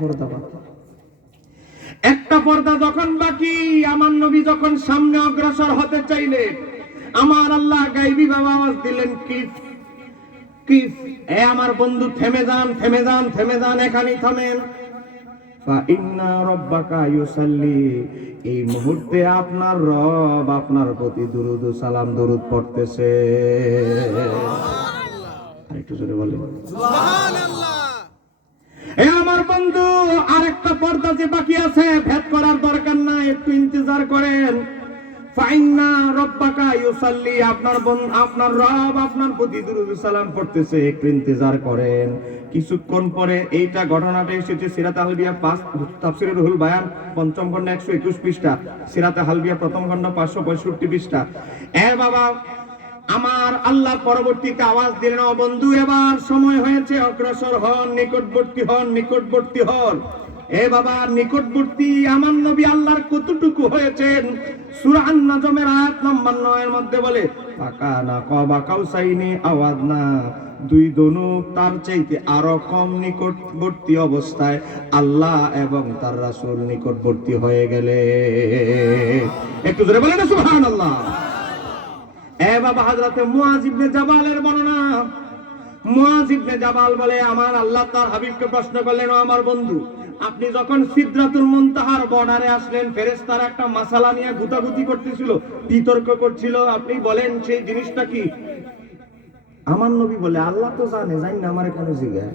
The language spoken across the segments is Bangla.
পর্দা বাকি। একটা পর্দা যখন বাকি, আমার নবী যখন সামনে অগ্রসর হতে চাইলে, আমার আল্লাহ গাইবি বাবা আওয়াজ দিলেন কিফ কিফ এ আমার বন্ধু, থেমে যান থেমে যান থেমে যান, এখানেই থামেন। এই মুহূর্তে আপনার রব আপনার প্রতি দুরুদ সালাম, দরুদ পড়তেছে। আরেকটু জোরে বলেন এ আমার বন্ধু আরেকটা পর্দা যে বাকি আছে, ভেদ করার দরকার নাই, একটু ইন্তজার করেন। প্রথম পাঁচশো পঁয়ষট্টি পৃষ্ঠা। এ বাবা, আমার আল্লাহ পরবর্তীতে আওয়াজ দিলেন বন্ধু, এবার সময় হয়েছে, অগ্রসর হন, নিকটবর্তী হন নিকটবর্তী হন। এ বাবা নিকটবর্তী আমার নবী আল্লাহর কতটুকু হয়েছেন? সূরা আন-নাজমের আয়াত নম্বর 9 এর মধ্যে বলে না কবা কাউসাইনি আওয়াজ না দুই দনু তার চাইতে আরও কম নিকটবর্তী অবস্থায় আল্লাহ এবং তার রাসূল নিকটবর্তী হয়ে গেলে। একটু জোরে বলে না, সুবহানাল্লাহ। এ বাবা হাজরাতে ইবনে জাবালের বর্ণনা। ইবনে জাবাল বলে, আমার আল্লাহ তার হাবিবকে প্রশ্ন করলেন আমার বন্ধু আপনি যখন সিদ্রাতুল মুনতাহার বর্ডারে আসলেন ফেরেশতার একটা মাসালা নিয়ে গুতাগুতি করতেছিল বিতর্ক করছিল। আপনি বলেন সেই জিনিসটা কি? আমার নবী বলে আল্লাহ তো জানে জানি না আমার কোনো জিজ্ঞাসা।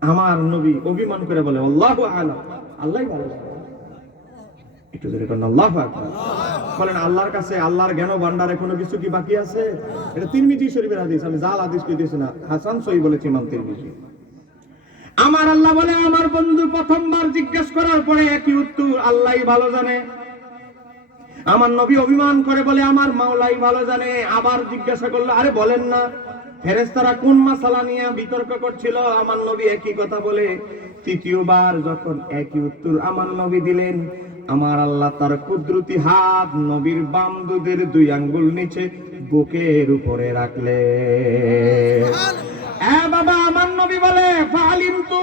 আমার নবী অভিমান করে বলে আল্লাহু আলাম। আল্লাহই ভালো। একটু জোরে করেন আল্লাহু বলেন আল্লাহর কাছে আল্লাহর জ্ঞান ও ভান্ডারে কোনো কিছু কি বাকি আছে? এটা তিরমিজি শরীফের হাদিস আমি জাল হাদিস কইতেছি না। হাসান সই বলেছি ইমাম তিরমিজি। আমার আল্লাহ বলে আমার বন্ধু প্রথমবার জিজ্ঞেস করার পরে একই উত্তর আল্লাহই ভালো জানে। আমার নবী অভিমান করে বলে আমার মাওলাই ভালো জানে। আবার জিজ্ঞাসা করল আরে বলেন না ফেরেস্তারা কোন মাসালা নিয়ে বিতর্ক করছিল? আমার নবী একই কথা বলে তৃতীয়বার যখন একই উত্তর আমার নবী দিলেন আমার আল্লাহ তার কুদরতি হাত নবীর বাম দুধের দুই আঙ্গুল নিচে বুকের উপরে রাখলে বাবা আমার নবী বলে ফালিম তু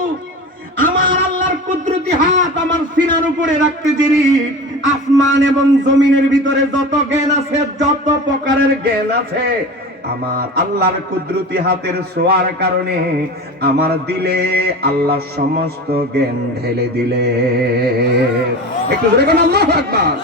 আমার আল্লাহর কুদরতি হাত আমার সিনার উপরে রাখতে জিরি। আসমান এবং জমিনের ভিতরে যত জ্ঞান আছে, যত প্রকারের জ্ঞান আছে, আমার আল্লাহর কুদরতি হাতের ছোঁয়ার কারণে আমার দিলে আল্লাহ সমস্ত জ্ঞান ঢেলে দিলে। একটু ধরে আল্লাহ আকবার।